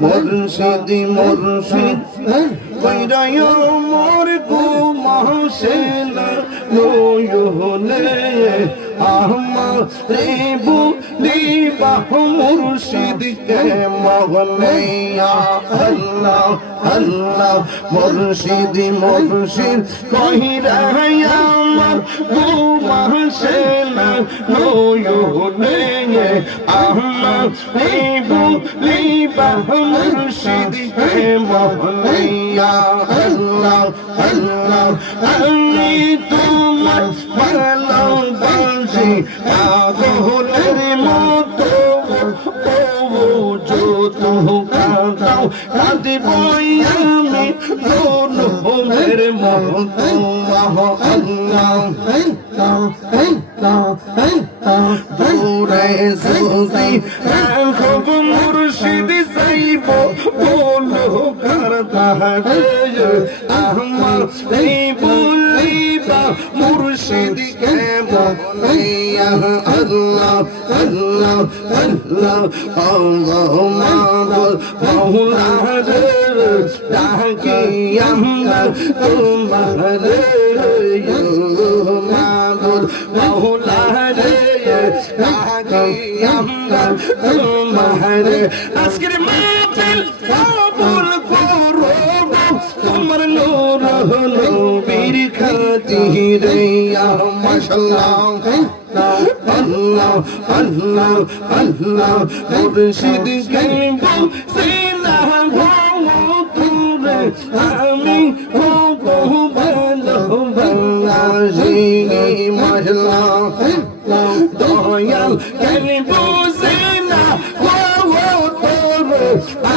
মুর্শিদ মুর্শিদ কইরায় মোর কুমাশেল নয়নে আমারে বুলিবা মুর্শিদ কে মগনে আল্লাহ আল্লাহ মুর্শিদ মুর্শিদ কইরায় আমার কুমাশেল নয়নে আমারে বুলিবা মুর্শিদ কে মগনে আল্লাহ আল্লাহ আমি তোমার ভালোবাসি পাগলের মতো যত কাঁদাও কাঁদিব আমি জনমের মতো আল্লাহ দূরে যদি রাখব মুর্শিদ যাইব বলো কার তাহারে আমার এই বলিবা মুর্শিদ কে বলিয়া আল্লাহ আল্লাহ আল্লাহ আল্লাহ মাবুদ মাওলা রে ডাকি আমরা তোমারে মাবুদ মাওলা রে ডাকি আমরা তোমারে আজকের মাহফিল কবুল করো তোমার নূর নবীর খাতিরে ইয়া মাশাআল্লাহ আল্লাহ আল্লাহ আল্লাহ মুর্শিদ গাইব সিনা তুরে আমি হবো ভালোবাসি মাশাআল্লাহ দয়াল গাইব সিনা তুরে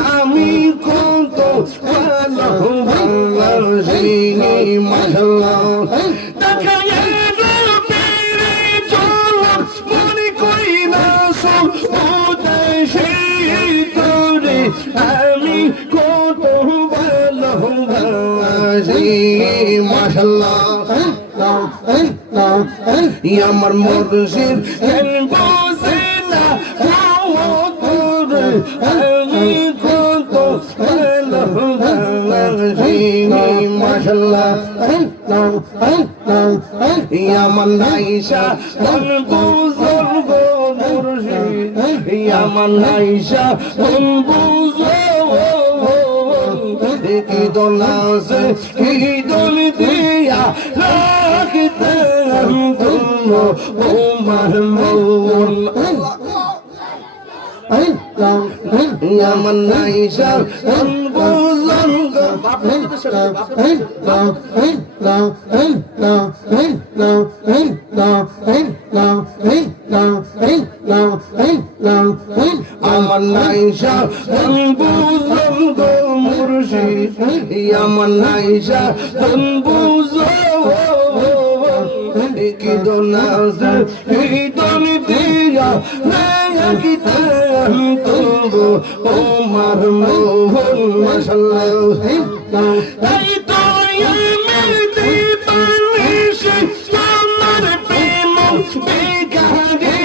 আমি কত ভালোবাসি মাশাআল্লাহ আমি কত ভালোবাসি মাশাআল্লাহ আমার মুর্শিদ বসে না আমি কত ভালোবাসি মাশাআল্লাহ আমার নাইশা বুজুর্গ মুর্শিদ আমার নাইশা বুজুর্গ কি দোলাসে কি দোল দিয়া রাখতে তুমো ওমর মৌন আমার নাইশা বুজুর্গ আমার নাইশা বুজুর্গ মুর্শিদ আমার নাইশা বুজুর্গ কি দোলাসে কি দোল দিয়া রাখতে তুমো ওমর মৌন মাশাআল্লাহ তাই তো আমি দিবানিশি তোমার প্রেম বেকারে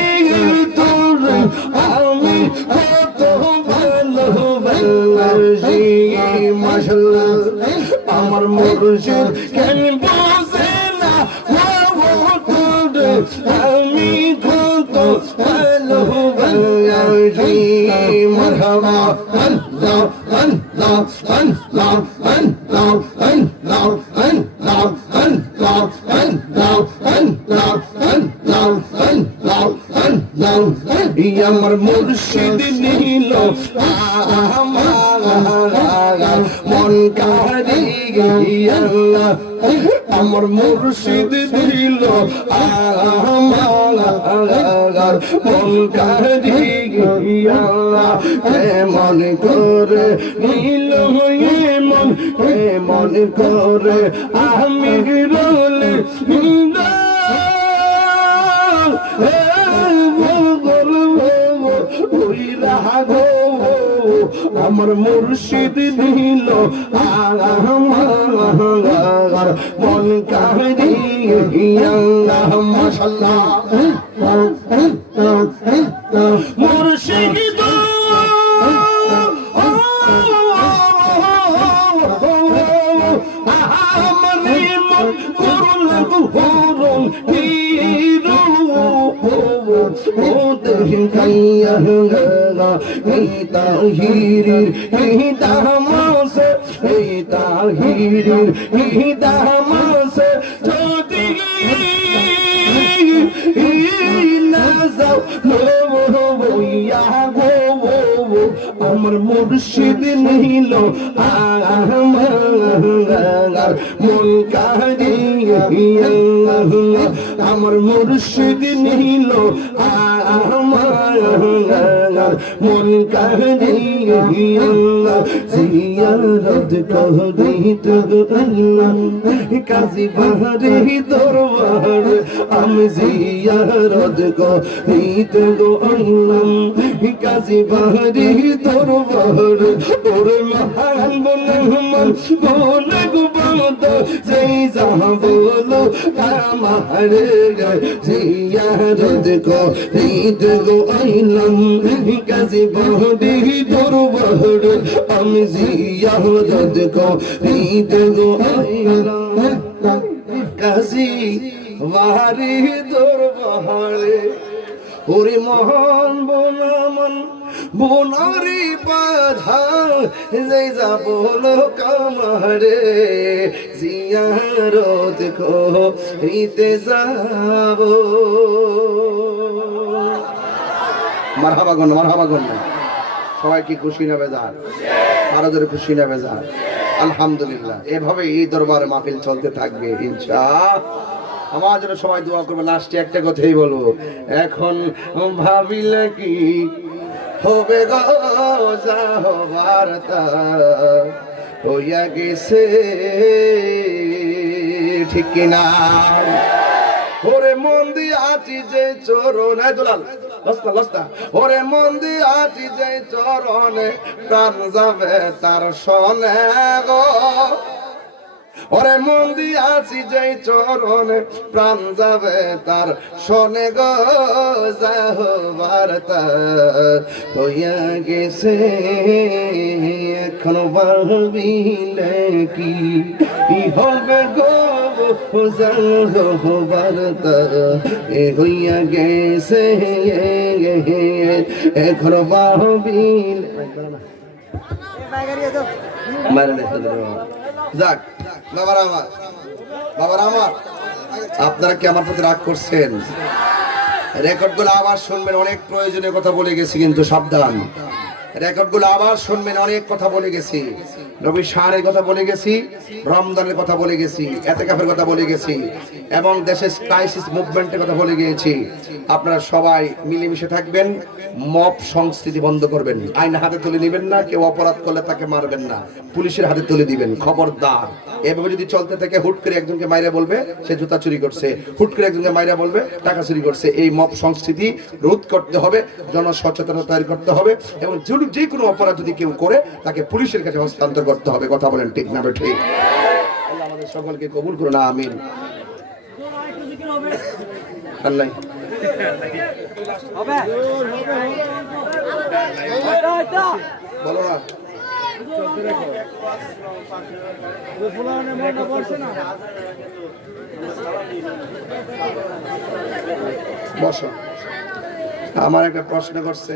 তোরে আমি কত ভালোবাসি মাশাআল্লাহ আমার মুর্শিদ কেন বোঝে না তোরে আমি কত ভালোবাসি মারহাবা আল্লাহ আল্লাহ আল্লাহ আল্লাহ আল্লাহ আল্লাহ আল্লাহ আল্লাহ আল্লাহ আল্লাহ আল্লাহ আল্লাহ আমার মুর্শিদ নীল আমার মন কারি আল্লাহ আমার মুর্শিদ দিল আমার মন কারি আল্লাহ মন করে নীল মন মন করে আমি রোলে নীল আমার মুর্শিদ নিল আমার মন কাঁদিয়া মাশাআল্লাহ মুর্শিদ আমার মুর্শিদ নিল আমার মন কাঁদিয়া আমার মুর্শিদ নিল আমার মন কাঁদিয়া জিয়ারত করিত আইলাম কাজী বাহারে দরবার আমি জিয়ারত করিত আইলাম কাজী বাহারে দরবার ওরে মহান বলমান বলে গুবাদ যেই যাহা বলো আমার জিয়ারত করিত আইলাম কাজী বাহারে দরবার আমি জিয়ারত করিত আইলাম কাজী বাহারে দরবারে ওরে মহান বনামন বোনারি বাধা যেই যাব লোক আমারে জিয়ারত করিতে যাব মারহাবা গণ সবাই কি খুশি না বেজার? আরো জোরে খুশি না বেজার? আলহামদুলিল্লাহ। এভাবে এই দরবারে মাহফিল চলতে থাকবে ইনশাআল্লাহ। আমার জন্য সবাই দোয়া করবে। লাস্টে একটা কথাই বলবো, এখন ভাবিলে কি হবে গো যা হবার তা হইয়া গেছে, ঠিক কিনা? ওরে মন দিয়াছি যে চরণে দুলাল লস্তা লস্তা, ওরে মন দিয়াছি যে চরণে প্রাণ যাবে তার সনে গো, ওরে মন দিয়াছি যে চরণে প্রাণ যাবে তার শোনে গো, যা হবার তা হইয়া গেছে, এখন ভাবিলে কি হবে গো যা হবার তা হইয়া গেছে, এখন ভাবিলে যাক। বাবার আমার আপনারা কি আমার প্রতি রাগ করছেন? রেকর্ডগুলো আবার শুনবেন, অনেক প্রয়োজনীয় কথা বলে গেছি, কিন্তু সাবধান। রেকর্ডগুলো আবার শুনবেন, অনেক কথা বলে গেছি, নবী শানের কথা বলে গেছি, রমজানের কথা বলে গেছি, এতেকাফের কথা বলে গেছি, এবং দেশের ক্রাইসিস মুভমেন্টের কথা বলে গিয়েছি। আপনারা সবাই মিলেমিশে থাকবেন, মব সংস্কৃতি বন্ধ করবেন, আইন হাতে তুলে নেবেন না, কেউ অপরাধ করলে তাকে মারবেন না, পুলিশের হাতে তুলে দিবেন, খবরদার। এভাবে যদি চলতে থাকে, হুট করে একজনকে মাইরা বলবে সে জুতা চুরি করছে, হুট করে একজনকে মাইরা বলবে টাকা চুরি করছে। এই মব সংস্কৃতি রোধ করতে হবে, জনসচেতনতা তৈরি করতে হবে, এবং যে কোনো অপরাধ যদি কেউ করে তাকে পুলিশের কাছে হস্তান্তর করতে হবে। কথা বলেন ঠিক না ঠিক? আল্লাহ আমাদের সকলকে কবুল করুন, আমিন। আল্লাহ বলো না, বসো। আমার একটা প্রশ্ন করছে।